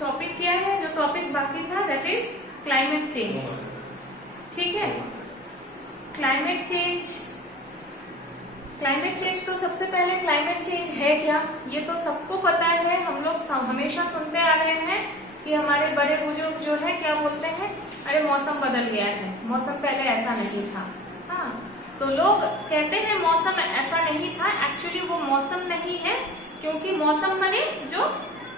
Topic क्या है, जो टॉपिक बाकी था दैट इज क्लाइमेट चेंज। ठीक है, क्लाइमेट चेंज तो सबसे पहले क्लाइमेट चेंज है क्या, ये तो सबको पता है। हम लोग हमेशा सुनते आ रहे हैं कि हमारे बड़े बुजुर्ग जो है क्या बोलते हैं, अरे मौसम बदल गया है, मौसम पहले ऐसा नहीं था। हाँ, तो लोग कहते हैं मौसम ऐसा नहीं था, एक्चुअली वो मौसम नहीं है, क्योंकि मौसम बने जो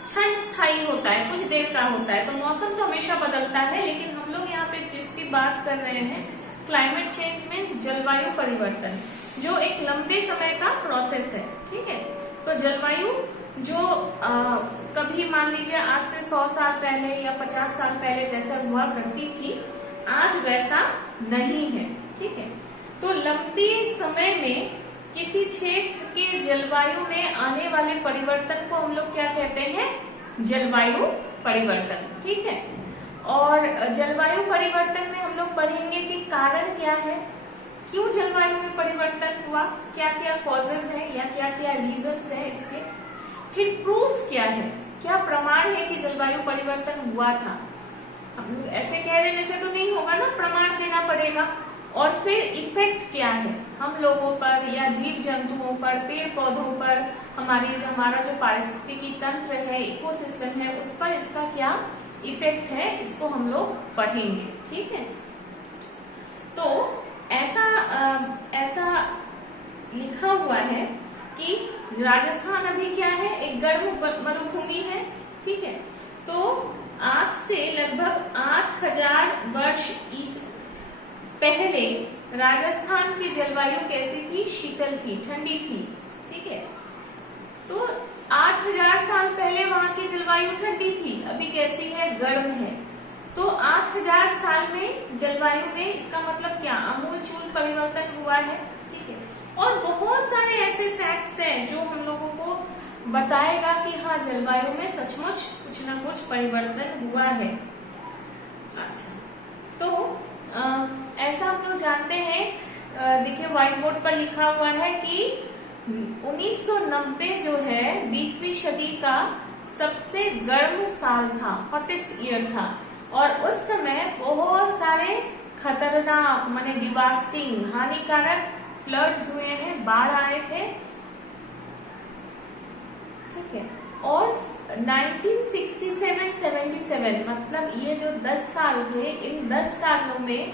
क्षण स्थायी होता है, कुछ देर का होता है। तो मौसम तो हमेशा बदलता है, लेकिन हम लोग यहाँ पे जिसकी बात कर रहे हैं क्लाइमेट चेंज मीन्स जलवायु परिवर्तन, जो एक लंबे समय का प्रोसेस है। ठीक है, तो जलवायु जो कभी मान लीजिए आज से 100 साल पहले या 50 साल पहले जैसा हुआ करती थी, आज वैसा नहीं है। ठीक है, तो लंबे समय में किसी क्षेत्र के जलवायु में आने वाले परिवर्तन को हम लोग क्या कहते हैं, जलवायु परिवर्तन। ठीक है, और जलवायु परिवर्तन में हम लोग पढ़ेंगे कि कारण क्या है, क्यों जलवायु में परिवर्तन हुआ, क्या क्या कॉजेज है या क्या क्या रीजंस है इसके, फिर प्रूफ क्या है, क्या प्रमाण है कि जलवायु परिवर्तन हुआ था। हम ऐसे कह देने से तो नहीं होगा ना, प्रमाण देना पड़ेगा। और फिर इफेक्ट क्या है हम लोगों पर या जीव जंतुओं पर, पेड़ पौधों पर, हमारा जो पारिस्थितिकी तंत्र है, इकोसिस्टम है, उस पर इसका क्या इफेक्ट है, इसको हम लोग पढ़ेंगे। ठीक है, तो ऐसा लिखा हुआ है कि राजस्थान अभी क्या है, एक गर्म मरुभूमि है। ठीक है, तो आज से लगभग 8000 वर्ष पहले राजस्थान की जलवायु कैसी थी, शीतल थी, ठंडी थी। ठीक है, तो 8000 साल पहले वहां की जलवायु ठंडी थी, अभी कैसी है, गर्म है। तो 8000 साल में जलवायु में इसका मतलब क्या, आमूलचूल परिवर्तन हुआ है। ठीक है, और बहुत सारे ऐसे फैक्ट्स हैं जो हम लोगों को बताएगा कि हाँ जलवायु में सचमुच कुछ ना कुछ परिवर्तन हुआ है। अच्छा, तो ऐसा हम लोग जानते हैं, देखिए व्हाइट बोर्ड पर लिखा हुआ है कि 1990 जो है 20वीं सदी का सबसे गर्म साल था, हॉटेस्ट ईयर था, और उस समय बहुत सारे खतरनाक माने डिवास्टिंग हानिकारक फ्लड्स हुए हैं, बाढ़ आए थे। ठीक है, और 1967-77 मतलब ये जो 10 साल थे, इन 10 सालों में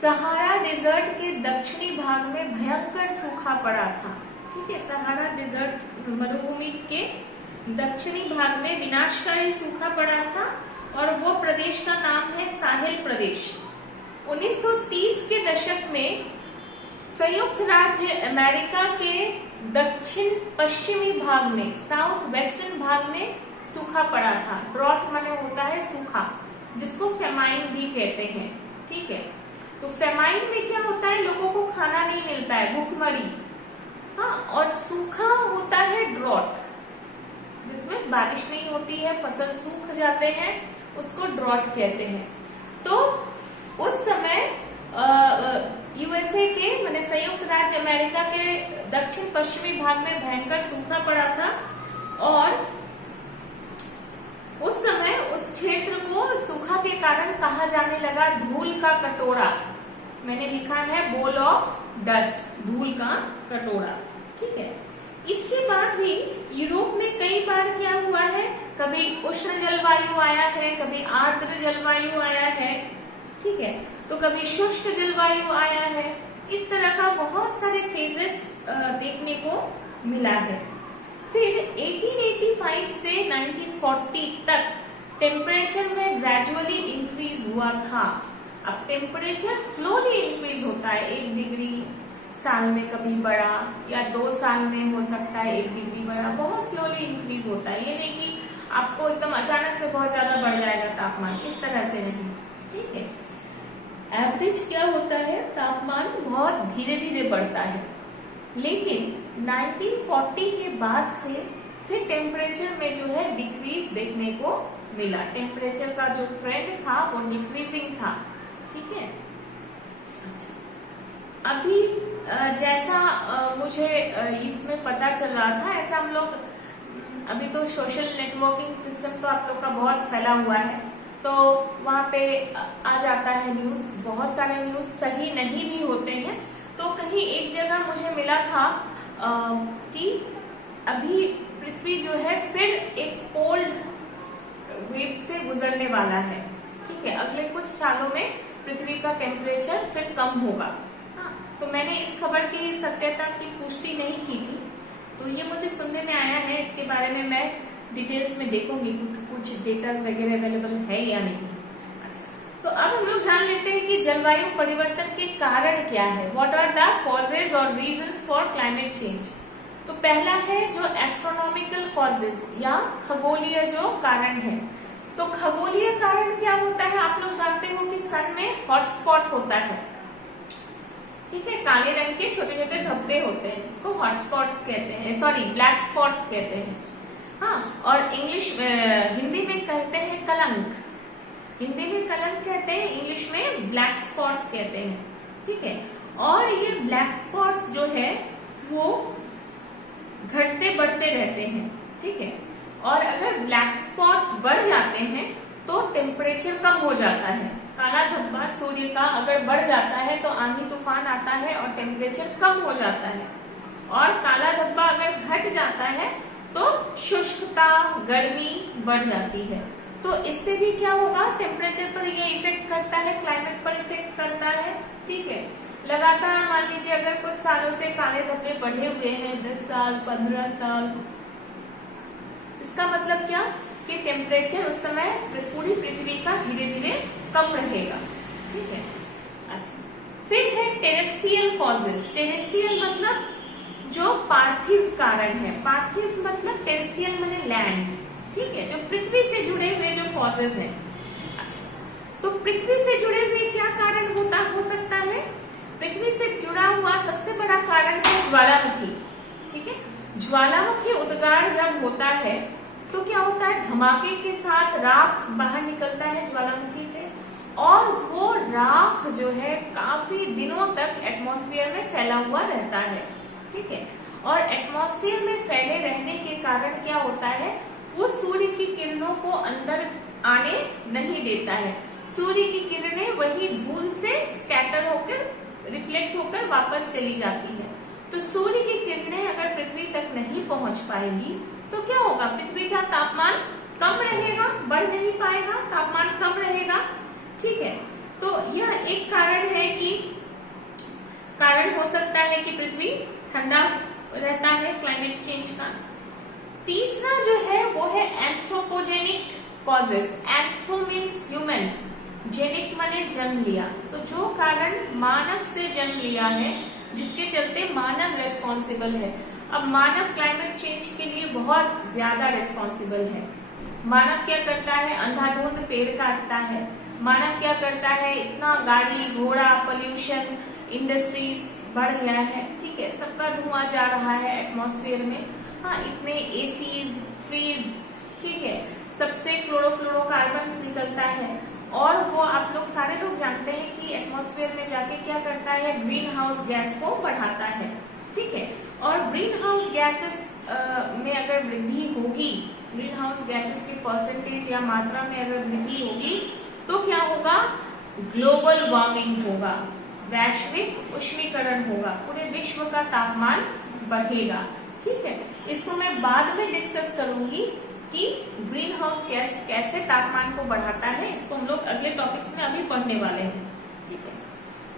सहारा डेजर्ट के दक्षिणी भाग में भयंकर सूखा पड़ा था। ठीक है, सहारा डेजर्ट मरुभूमि के दक्षिणी भाग में विनाशकारी सूखा पड़ा था, और वो प्रदेश का नाम है साहेल प्रदेश। 1930 के दशक में संयुक्त राज्य अमेरिका के दक्षिण पश्चिमी भाग में, साउथ वेस्टर्न भाग में सूखा पड़ा था। ड्रॉट माने होता है सूखा, जिसको फेमाइन भी कहते हैं। ठीक है, तो फेमाइन में क्या होता है, लोगों को खाना नहीं मिलता है, भूखमरी। हाँ, और सूखा होता है ड्रॉट, जिसमें बारिश नहीं होती है, फसल सूख जाते हैं, उसको ड्रॉट कहते हैं। तो उस समय यूएसए के माने संयुक्त राज्य अमेरिका के दक्षिण पश्चिमी भाग में भयंकर सूखा पड़ा था, और उस समय उस क्षेत्र को सूखा के कारण कहा जाने लगा धूल का कटोरा। मैंने लिखा है बोल ऑफ डस्ट, धूल का कटोरा। ठीक है, इसके बाद भी यूरोप में कई बार क्या हुआ है, कभी उष्ण जलवायु आया है, कभी आर्द्र जलवायु आया है। ठीक है, तो कभी शुष्क जलवायु आया है। इस तरह का बहुत सारे फेजेस देखने को मिला है। फिर 1885 से 1940 तक टेम्परेचर में ग्रेजुअली इंक्रीज हुआ था। अब टेम्परेचर स्लोली इंक्रीज होता है, 1 डिग्री साल में कभी बढ़ा, या 2 साल में हो सकता है 1 डिग्री बढ़ा, बहुत स्लोली इंक्रीज होता है। ये नहीं कि आपको एकदम अचानक से बहुत ज्यादा बढ़ जाएगा तापमान, इस तरह से नहीं। ठीक है, एवरेज क्या होता है, तापमान बहुत धीरे धीरे बढ़ता है। लेकिन 1940 के बाद से फिर टेम्परेचर में जो है डिक्रीज देखने को मिला। टेम्परेचर का जो ट्रेंड था वो डिक्रीजिंग था। ठीक है, अच्छा, अभी जैसा मुझे इसमें पता चल रहा था, ऐसा हम लोग अभी तो सोशल नेटवर्किंग सिस्टम तो आप लोग का बहुत फैला हुआ है, तो वहां पे आ जाता है न्यूज, बहुत सारे न्यूज सही नहीं भी होते हैं। तो कहीं एक जगह मुझे मिला था कि अभी पृथ्वी जो है फिर एक कोल्ड वेव से गुजरने वाला है। ठीक है, अगले कुछ सालों में पृथ्वी का टेम्परेचर फिर कम होगा। हाँ, तो मैंने इस खबर की सत्यता की पुष्टि नहीं की थी, तो ये मुझे सुनने में आया है। इसके बारे में मैं डिटेल्स में देखूंगी कि कुछ डेटा वगैरह अवेलेबल है या नहीं। अच्छा, तो अब हम लोग जान लेते हैं कि जलवायु परिवर्तन के कारण क्या है। व्हाट आर द कॉजेज और रीजंस फॉर क्लाइमेट चेंज। तो पहला है जो एस्ट्रोनॉमिकल कॉजेज या खगोलीय जो कारण है। तो खगोलीय कारण क्या होता है, आप लोग जानते हो कि सन में हॉटस्पॉट होता है। ठीक है, काले रंग के छोटे छोटे धब्बे होते हैं जिसको हॉटस्पॉट्स कहते हैं, सॉरी ब्लैक स्पॉट्स कहते हैं। हाँ, और हिंदी में कहते हैं कलंक। हिंदी में कलंक कहते हैं, इंग्लिश में ब्लैक स्पॉट्स कहते हैं। ठीक है, और ये ब्लैक स्पॉट्स जो है वो घटते बढ़ते रहते हैं। ठीक है, और अगर ब्लैक स्पॉट्स बढ़ जाते हैं तो टेम्परेचर कम हो जाता है। काला धब्बा सूर्य का अगर बढ़ जाता है तो आंधी तूफान आता है और टेम्परेचर कम हो जाता है। और काला धब्बा अगर घट जाता है तो शुष्कता, गर्मी बढ़ जाती है। तो इससे भी क्या होगा, टेम्परेचर पर ये इफेक्ट करता है, क्लाइमेट पर इफेक्ट करता है। ठीक है, लगातार मान लीजिए अगर कुछ सालों से काले धब्बे बढ़े हुए हैं, 10 साल 15 साल, इसका मतलब क्या कि टेम्परेचर उस समय पूरी पृथ्वी का धीरे धीरे कम रहेगा। ठीक है, अच्छा, फिर है टेरेस्ट्रियल कॉजेज। टेरेस्ट्रियल मतलब जो पार्थिव कारण है। पार्थिव मतलब टेरेस्ट्रियल माने लैंड। ठीक है, जो पृथ्वी से जुड़े हुए जो कॉजेज हैं। अच्छा, तो पृथ्वी से जुड़े हुए क्या कारण हो सकता है। पृथ्वी से जुड़ा हुआ सबसे बड़ा कारण है ज्वालामुखी। ठीक है, ज्वालामुखी उद्गार जब होता है तो क्या होता है, धमाके के साथ राख बाहर निकलता है ज्वालामुखी से, और वो राख जो है काफी दिनों तक एटमॉस्फेयर में फैला हुआ रहता है। ठीक है, और एटमॉस्फेयर में फैले रहने के कारण क्या होता है, वो सूर्य की किरणों को अंदर आने नहीं देता है। सूर्य की किरणें वही धूल से स्कैटर होकर, रिफ्लेक्ट होकर वापस चली जाती है। तो सूर्य की किरणें अगर पृथ्वी तक नहीं पहुंच पाएगी तो क्या होगा, पृथ्वी का तापमान कम रहेगा, बढ़ नहीं पाएगा, तापमान कम रहेगा। ठीक है, तो यह एक कारण है कि कारण हो सकता है कि पृथ्वी ठंडा रहता है क्लाइमेट चेंज का। तीसरा जो है वो है anthropogenic causes. Anthro means human, genic माने जन्म लिया। तो जो कारण मानव से जन्म लिया है, जिसके चलते मानव रेस्पॉन्सिबल है। अब मानव क्लाइमेट चेंज के लिए बहुत ज्यादा रेस्पॉन्सिबल है। मानव क्या करता है, अंधाधुंध पेड़ काटता है। मानव क्या करता है, इतना गाड़ी घोड़ा, पोल्यूशन, इंडस्ट्रीज बढ़ गया है। ठीक है, सबका धुआं जा रहा है एटमॉस्फेयर में। हाँ, इतने एसीज, फ्रीज, ठीक है, सबसे क्लोरोफ्लोरोकार्बन निकलता है। और वो आप लोग सारे लोग जानते हैं कि एटमॉस्फेयर में जाके क्या करता है, ग्रीन हाउस गैस को बढ़ाता है। ठीक है, और ग्रीन हाउस गैसेस में अगर वृद्धि होगी, ग्रीन हाउस गैसेस के परसेंटेज या मात्रा में अगर वृद्धि होगी तो क्या होगा, ग्लोबल वार्मिंग होगा, वैश्विक उष्मीकरण होगा, पूरे विश्व का तापमान बढ़ेगा। ठीक है, इसको मैं बाद में डिस्कस करूंगी कि ग्रीन हाउस गैस कैसे तापमान को बढ़ाता है। इसको हम लोग अगले टॉपिक्स में अभी पढ़ने वाले हैं। ठीक है,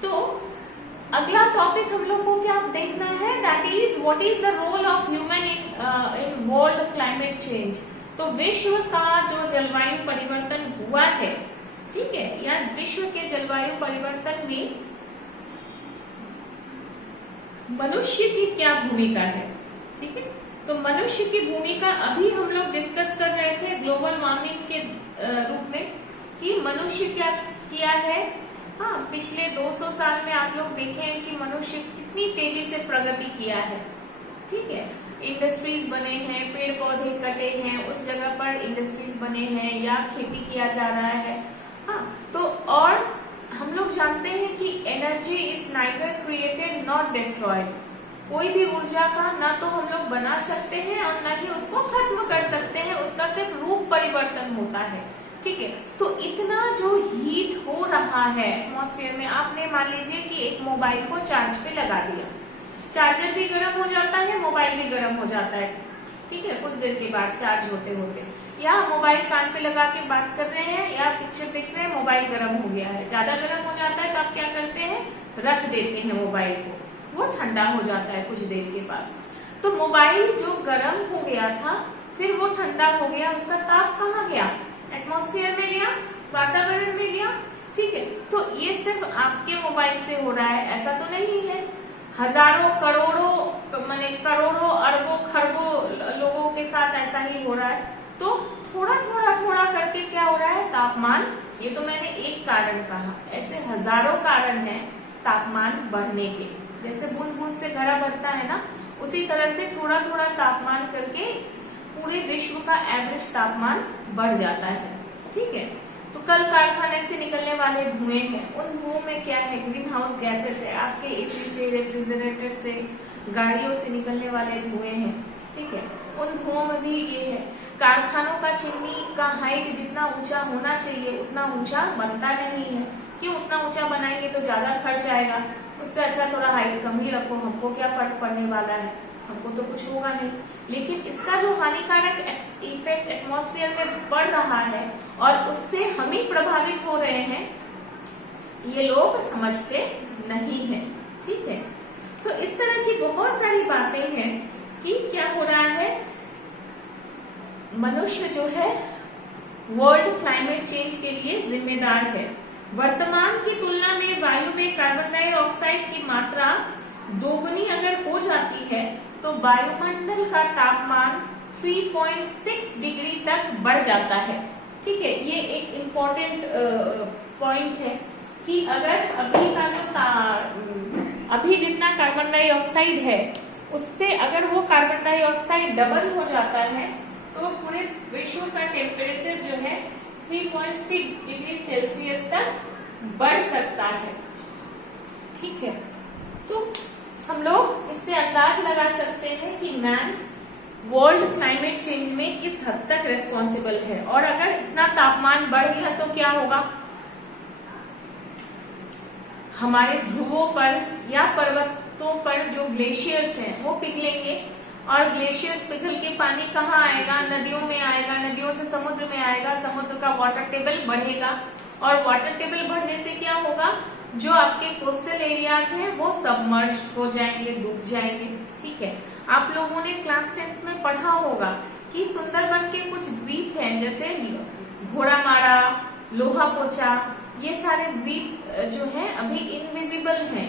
तो अगला टॉपिक हम लोग को क्या देखना है, that is what is the role of human in world climate change. तो विश्व का जो जलवायु परिवर्तन हुआ है, ठीक है, या विश्व के जलवायु परिवर्तन में मनुष्य की क्या भूमिका है। ठीक है, तो मनुष्य की भूमिका अभी हम लोग डिस्कस कर रहे थे ग्लोबल वार्मिंग के रूप में कि मनुष्य क्या किया है। हाँ, पिछले 200 साल में आप लोग देखे हैं कि मनुष्य कितनी तेजी से प्रगति किया है। ठीक है, इंडस्ट्रीज बने हैं, पेड़ पौधे कटे हैं, उस जगह पर इंडस्ट्रीज बने हैं या खेती किया जा रहा है। हाँ, तो और हम लोग जानते हैं कि energy is neither created not destroyed. कोई भी ऊर्जा का ना तो हम लोग बना सकते हैं और ना ही उसको खत्म कर सकते हैं, उसका सिर्फ रूप परिवर्तन होता है। ठीक है, तो इतना जो हीट हो रहा है एटमॉस्फेयर में, आपने मान लीजिए कि एक मोबाइल को चार्ज पे लगा दिया, चार्जर भी गर्म हो जाता है, मोबाइल भी गर्म हो जाता है। ठीक है, कुछ देर के बाद चार्ज होते होते, या मोबाइल कान पे लगा के बात कर रहे हैं या पिक्चर देख रहे हैं, मोबाइल गर्म हो गया है, ज्यादा गर्म हो जाता है तो आप क्या करते हैं, रख देते हैं मोबाइल को, वो ठंडा हो जाता है कुछ देर के बाद। तो मोबाइल जो गर्म हो गया था फिर वो ठंडा हो गया, उसका ताप कहाँ गया, एटमॉस्फेयर में गया, वातावरण में गया। ठीक है, तो ये सिर्फ आपके मोबाइल से हो रहा है ऐसा तो नहीं है, हजारों करोड़ों माने करोड़ों अरबों खरबों लोगों के साथ ऐसा ही हो रहा है। तो थोड़ा थोड़ा करके क्या हो रहा है, तापमान, ये तो मैंने एक कारण कहा, ऐसे हजारों कारण हैं तापमान बढ़ने के। जैसे बूंद बूंद से घड़ा भरता है ना, उसी तरह से थोड़ा थोड़ा तापमान करके पूरे विश्व का एवरेज तापमान बढ़ जाता है। ठीक है, तो कल कारखाने से निकलने वाले धुएं हैं, उन धुओं में क्या है, ग्रीन हाउस गैसेस है, आपके एसी से, रेफ्रिजरेटर से, गाड़ियों से निकलने वाले धुएं हैं। ठीक है, उन धुओं में भी ये है, कारखानों का चिमनी का हाइट जितना ऊंचा होना चाहिए उतना ऊंचा बनता नहीं है। क्यों, उतना ऊंचा बनाएंगे तो ज्यादा खर्च आएगा, उससे अच्छा थोड़ा हाइट कम ही रखो, हमको क्या फर्क पड़ने वाला है, हमको तो कुछ होगा नहीं। लेकिन इसका जो हानिकारक इफेक्ट एटमॉस्फेयर में पड़ रहा है और उससे हम ही प्रभावित हो रहे हैं, ये लोग समझते नहीं है। ठीक है, तो इस तरह की बहुत सारी बातें हैं कि क्या हो रहा है, मनुष्य जो है वर्ल्ड क्लाइमेट चेंज के लिए जिम्मेदार है। वर्तमान की तुलना में वायु में कार्बन डाइऑक्साइड की मात्रा दोगुनी अगर हो जाती है तो वायुमंडल का तापमान 3.6 डिग्री तक बढ़ जाता है। ठीक है, ये एक इम्पोर्टेंट पॉइंट है कि अगर अभी जितना कार्बन डाइऑक्साइड है उससे अगर वो कार्बन डाइऑक्साइड डबल हो जाता है तो पूरे विश्व का टेम्परेचर जो है 3.6 डिग्री सेल्सियस तक बढ़ सकता है। ठीक है, तो हम लोग इससे अंदाज लगा सकते हैं कि मैन वर्ल्ड क्लाइमेट चेंज में किस हद तक रिस्पॉन्सिबल है। और अगर इतना तापमान बढ़ गया तो क्या होगा, हमारे ध्रुवों पर या पर्वतों पर जो ग्लेशियर्स हैं वो पिघलेंगे और ग्लेशियर्स पिघल के पानी कहाँ आएगा, नदियों में आएगा, नदियों से समुद्र में आएगा, समुद्र का वाटर टेबल बढ़ेगा और वाटर टेबल बढ़ने से क्या होगा, जो आपके कोस्टल एरियाज हैं वो सबमर्ज हो जाएंगे, डूब जाएंगे। ठीक है, आप लोगों ने क्लास 10th में पढ़ा होगा कि सुंदरबन के कुछ द्वीप हैं, जैसे घोड़ामारा, लोहापोचा, ये सारे द्वीप जो हैं अभी इनविजिबल हैं,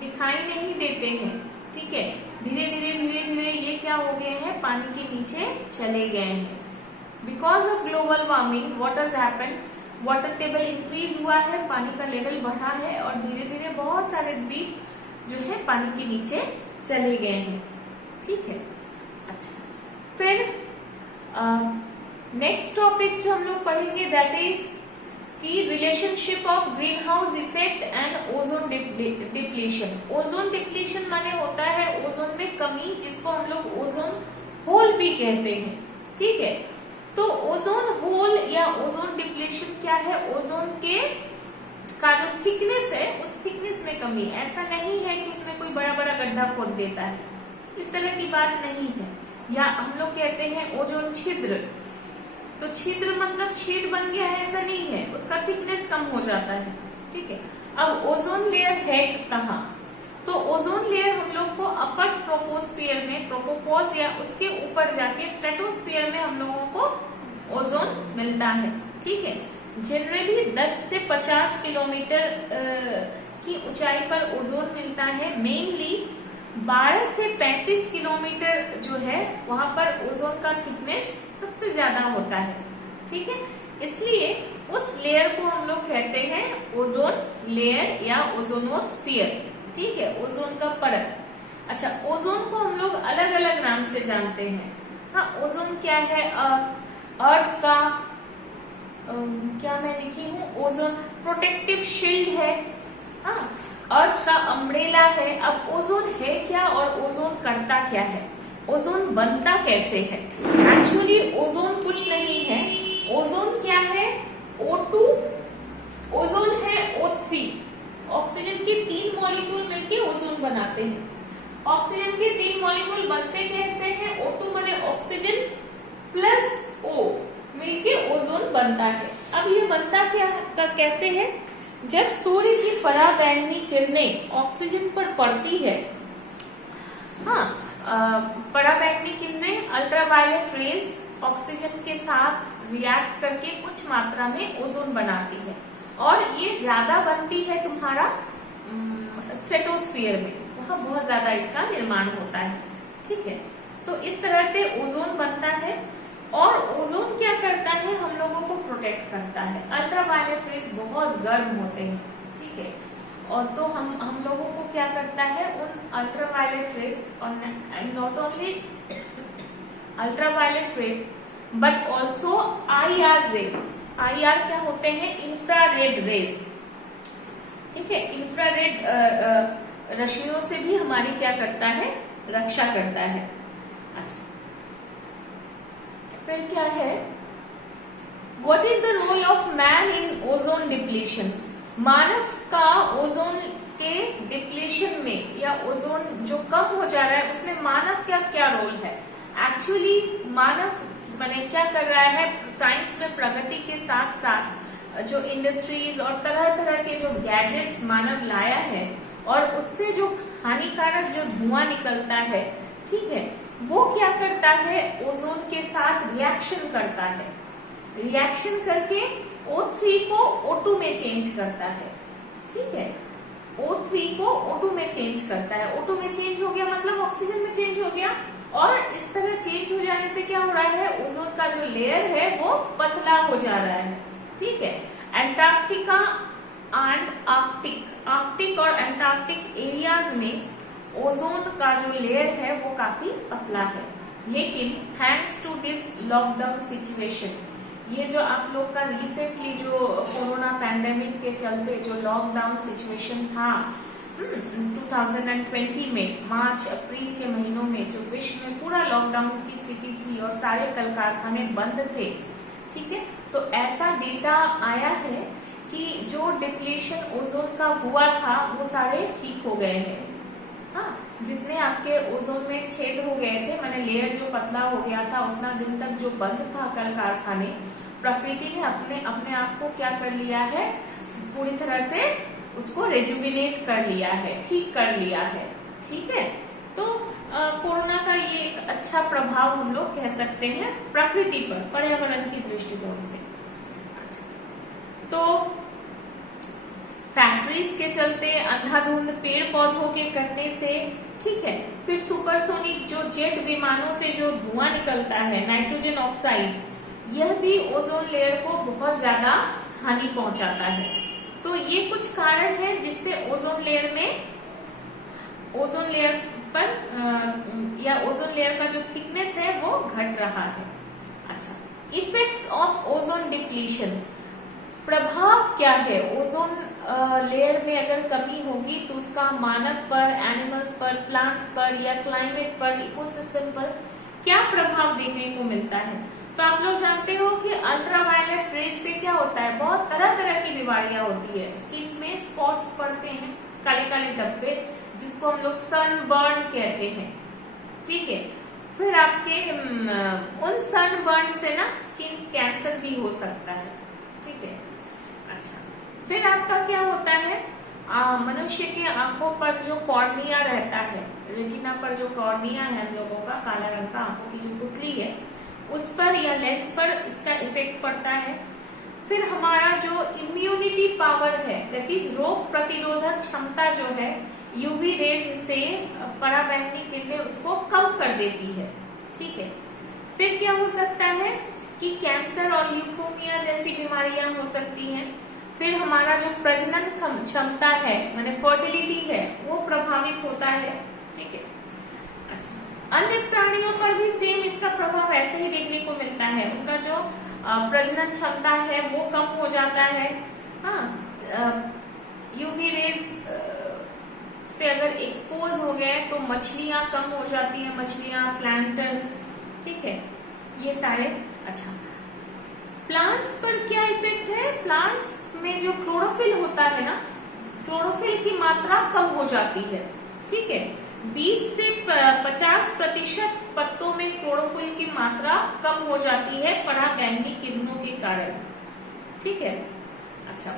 दिखाई नहीं देते हैं। ठीक है, धीरे धीरे ये क्या हो गए हैं, पानी के नीचे चले गए हैं। Because of global warming what has happened, water table increase हुआ है, पानी का लेवल बढ़ा है और धीरे धीरे बहुत सारे द्वीप जो है पानी के नीचे चले गए हैं। ठीक है, अच्छा, फिर नेक्स्ट टॉपिक जो हम लोग पढ़ेंगे दैट इज की relationship of green house effect and ozone depletion. Ozone depletion माने होता है ओजोन में कमी, जिसको हम लोग ओजोन होल भी कहते हैं। ठीक है, तो ओजोन होल या ओजोन डिप्लीशन क्या है, ओजोन के का जो थिकनेस है उस थिकनेस में कमी। ऐसा नहीं है कि उसमें कोई बड़ा बड़ा गड्ढा खोद देता है, इस तरह की बात नहीं है। या हम लोग कहते हैं ओजोन छिद्र, तो छिद्र मतलब छेद बन गया है ऐसा नहीं है, उसका थिकनेस कम हो जाता है। ठीक है, अब ओजोन लेयर है कहाँ, तो ओजोन लेयर हम लोग को अपर ट्रोपोस्फियर में, ट्रोपोपॉज या उसके ऊपर जाके स्ट्रेटोस्फियर में हम लोगों को ओजोन मिलता है। ठीक है, जनरली 10 से 50 किलोमीटर की ऊंचाई पर ओजोन मिलता है। मेनली 12 से 35 किलोमीटर जो है वहां पर ओजोन का थिकनेस सबसे ज्यादा होता है। ठीक है, इसलिए उस लेयर को हम लोग कहते हैं ओजोन लेयर या ओजोनोस्फियर। ठीक है, ओजोन का परत। अच्छा, ओजोन को हम लोग अलग अलग नाम से जानते हैं। हाँ, ओजोन क्या है, अर्थ का क्या मैं लिखी हूँ, ओजोन प्रोटेक्टिव शील्ड है। हाँ, अर्थ का अम्ब्रेला है। अब ओजोन है क्या और ओजोन करता क्या है, ओजोन बनता कैसे है? एक्चुअली ओजोन कुछ नहीं है। ओजोन क्या है? O2, ओजोन है O3। ऑक्सीजन के 3 मॉलिक्यूल मिलके ओजोन बनाते हैं। ऑक्सीजन के 3 मॉलिक्यूल बनते कैसे हैं? O2 माने ऑक्सीजन प्लस O मिलके ओजोन बनता है। अब ये बनता क्या कैसे है? जब सूर्य की पराबैंगनी किरणें ऑक्सीजन पर पड़ती है, हाँ, पराबैंगनी किरणें अल्ट्रावायलेट रेज ऑक्सीजन के साथ रिएक्ट करके कुछ मात्रा में ओजोन बनाती है, और ये ज्यादा बनती है तुम्हारा स्ट्रेटोस्फीयर में, वहां बहुत ज्यादा इसका निर्माण होता है। ठीक है, तो इस तरह से ओजोन बनता है। और ओजोन क्या करता है? हम लोगों को प्रोटेक्ट करता है। अल्ट्रावायलेट रेज बहुत गर्म होते हैं, ठीक है, और तो हम लोगों को क्या करता है? उन अल्ट्रावायलेट रेज, और not only ultraviolet rays but also IR रे। IR क्या होते हैं? Infrared rays. ठीक है, इंफ्रारेड रश्मियों से भी हमारी क्या करता है? रक्षा करता है। अच्छा, फिर क्या है? What is the role of man in ozone depletion? मानव का ओजोन के डिप्लीशन में या ओजोन जो कम हो जा रहा है उसमें मानव क्या क्या रोल है? एक्चुअली मानव माने क्या कर रहा है? साइंस में प्रगति के साथ साथ जो इंडस्ट्रीज और तरह तरह के जो गैजेट्स मानव लाया है, और उससे जो हानिकारक जो धुआं निकलता है, ठीक है, वो क्या करता है? ओजोन के साथ रिएक्शन करता है। रिएक्शन करके O3 को O2 में चेंज करता है। ठीक है, O3 को O2 में चेंज करता है। O2 में चेंज हो गया मतलब ऑक्सीजन में चेंज हो गया, और इस तरह चेंज हो जाने से क्या हो रहा है? ओजोन का जो लेयर है वो पतला हो जा रहा है। ठीक है, एंटार्क्टिका एंड आर्कटिक और एंटार्क्टिक एरियाज में ओजोन का जो लेयर है वो काफी पतला है। लेकिन thanks to this lockdown situation, ये जो आप लोग का रिसेंटली जो कोरोना पैंडेमिक के चलते जो लॉकडाउन सिचुएशन था 2020 में, मार्च अप्रैल के महीनों में जो विश्व में पूरा लॉकडाउन की स्थिति थी और सारे कल कारखाने बंद थे, ठीक है, तो ऐसा डेटा आया है कि जो डिप्लीशन ओजोन का हुआ था वो सारे ठीक हो गए हैं। हाँ, जितने आपके ओजोन में छेद हो गए थे, माने लेयर जो पतला हो गया था, उतना दिन तक जो बंद था कल कारखाने, प्रकृति ने अपने आप को क्या कर लिया है? पूरी तरह से उसको रेजुविनेट कर लिया है, ठीक कर लिया है। ठीक है, तो कोरोना का ये एक अच्छा प्रभाव हम लोग कह सकते हैं प्रकृति पर, पर्यावरण की दृष्टिकोण से। अच्छा, तो फैक्ट्रीज के चलते, अंधाधुंध पेड़ पौधों के कटने से, ठीक है, फिर सुपरसोनिक जो जेट विमानों से जो धुआं निकलता है, नाइट्रोजन ऑक्साइड, यह भी ओजोन लेयर को बहुत ज्यादा हानि पहुंचाता है। तो ये कुछ कारण है जिससे ओजोन लेयर पर या ओजोन लेयर का जो थिकनेस है वो घट रहा है। अच्छा, इफेक्ट्स ऑफ ओजोन डिप्लीशन, प्रभाव क्या है? ओजोन लेयर में अगर कमी होगी तो उसका मानव पर, एनिमल्स पर, प्लांट्स पर या क्लाइमेट पर, इकोसिस्टम पर क्या प्रभाव देखने को मिलता है? तो आप लोग जानते हो कि अल्ट्रावायलेट रेज से क्या होता है? बहुत तरह तरह की बीमारियां होती है। स्किन में स्पॉट्स पड़ते हैं, काले काले धब्बे, जिसको हम लोग सनबर्न कहते हैं। ठीक है, फिर आपके उन सनबर्न से ना स्किन कैंसर भी हो सकता है। ठीक है, अच्छा, फिर आपका क्या होता है? मनुष्य के आंखों पर जो कॉर्निया रहता है, रेटिना पर जो कॉर्निया है हम लोगों का, काला रंग का आंखों की जो पुतली है, उस पर या लेंस पर इसका इफेक्ट पड़ता है। फिर हमारा जो इम्यूनिटी पावर है, दैट इज रोग प्रतिरोधक क्षमता जो है, यूवी रेज से पराबैंगनी किरणें उसको कम कर देती है। ठीक है, फिर क्या हो सकता है कि कैंसर और ल्यूकोमिया जैसी बीमारियां हो सकती हैं। फिर हमारा जो प्रजनन क्षमता है, माने फर्टिलिटी है, वो प्रभावित होता है। ठीक है, अच्छा, अन्य प्राणियों पर भी सेम इसका प्रभाव ऐसे ही देखने को मिलता है। उनका जो प्रजनन क्षमता है वो कम हो जाता है। हाँ, यूवी रेज से अगर एक्सपोज हो गए तो मछलियां कम हो जाती हैं, मछलियां, प्लैंटन्स, ठीक है, ये सारे। अच्छा, प्लांट्स पर क्या इफेक्ट है? प्लांट्स में जो क्लोरोफिल होता है ना, क्लोरोफिल की मात्रा कम हो जाती है, ठीक है। 20 से 50% पत्तों में क्लोरोफिल की मात्रा कम हो जाती है पराबैंगनी किरणों के कारण, ठीक है। अच्छा,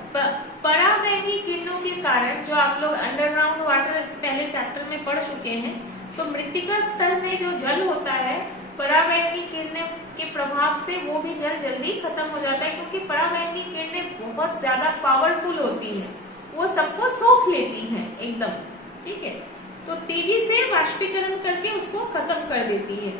पराबैंगनी किरणों के कारण जो आप लोग अंडरग्राउंड वाटर पहले चैप्टर में पढ़ चुके हैं, तो मृत्तिका स्तर में जो जल होता है पराबैंगनी किरणों के प्रभाव से वो भी जल जल्दी खत्म हो जाता है, क्योंकि पराबैंगनी किरणें बहुत ज्यादा पावरफुल होती हैं, वो सबको सोख लेती हैं एकदम, ठीक है। तो तेजी से वाष्पीकरण करके उसको खत्म कर देती है।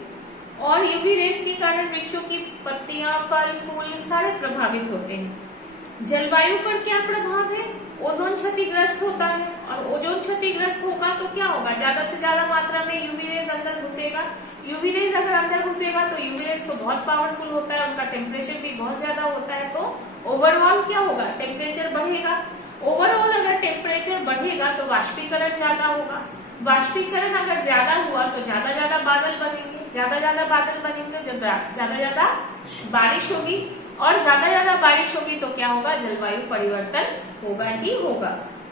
और यूवी रेस के कारण वृक्षों की पत्तियां, फल, फूल सारे प्रभावित होते हैं। जलवायु पर क्या प्रभाव है? ओजोन क्षतिग्रस्त होता है, और ओजोन क्षतिग्रस्त होगा तो क्या होगा? ज्यादा से ज्यादा मात्रा में यूवी रेज अंदर घुसेगा। यूवी रेज अगर अंदर घुसेगा तो यूवी रेज तो बहुत पावरफुल होता है, उनका टेम्परेचर भी बहुत ज्यादा होता है, तो ओवरऑल क्या होगा? टेम्परेचर बढ़ेगा। ओवरऑल अगर टेम्परेचर बढ़ेगा तो वाष्पीकरण ज्यादा होगा। वाष्पीकरण अगर ज्यादा हुआ तो ज्यादा बादल बनेंगे, ज्यादा बादल बनेंगे, ज्यादा बारिश होगी, और ज्यादा बारिश होगी तो क्या होगा? जलवायु परिवर्तन होगा ही होगा,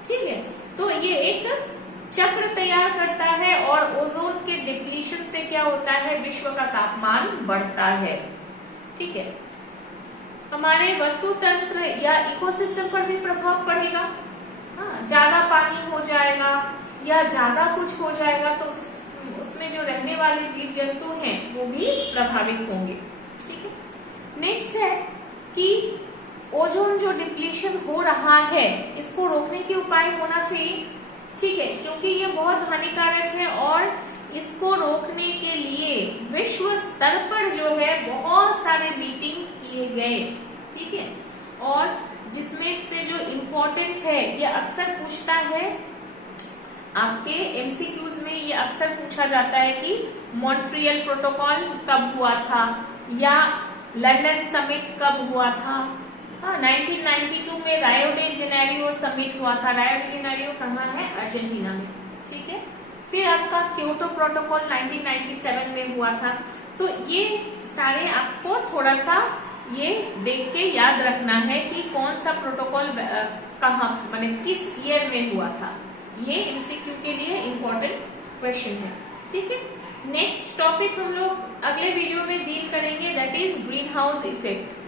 ठीक है। तो ये एक चक्र तैयार करता है, और ओजोन के डिप्लीशन से क्या होता है? विश्व का तापमान बढ़ता है, ठीक है। हमारे वस्तुतंत्र या इकोसिस्टम पर भी प्रभाव पड़ेगा। हाँ, ज्यादा पानी हो जाएगा या ज्यादा कुछ हो जाएगा तो उसमें जो रहने वाले जीव जंतु हैं वो भी प्रभावित होंगे, ठीक है। नेक्स्ट है कि ओजोन जो डिप्लीशन हो रहा है इसको रोकने के उपाय होना चाहिए, ठीक है, क्योंकि ये बहुत हानिकारक है, और इसको रोकने के लिए विश्व स्तर पर जो है बहुत सारे मीटिंग किए गए, ठीक है। और जिसमें से जो इम्पोर्टेंट है, ये अक्सर पूछता है आपके एमसीक्यूज में, ये अक्सर पूछा जाता है कि मॉन्ट्रियल प्रोटोकॉल कब हुआ था, या लंदन समिट कब हुआ था। हाँ, 1992 में रायो डे जेनेरियो समिट हुआ था। रायो डे जेनेरियो कहाँ है? अर्जेंटीना में, ठीक है। फिर आपका क्योटो प्रोटोकॉल 1997 में हुआ था। तो ये सारे आपको थोड़ा सा ये देख के याद रखना है कि कौन सा प्रोटोकॉल कहाँ, माने किस ईयर में हुआ था। ये एमसीक्यू के लिए इम्पोर्टेंट क्वेश्चन है, ठीक है। नेक्स्ट टॉपिक हम लोग अगले वीडियो में डील करेंगे, that is green house effect.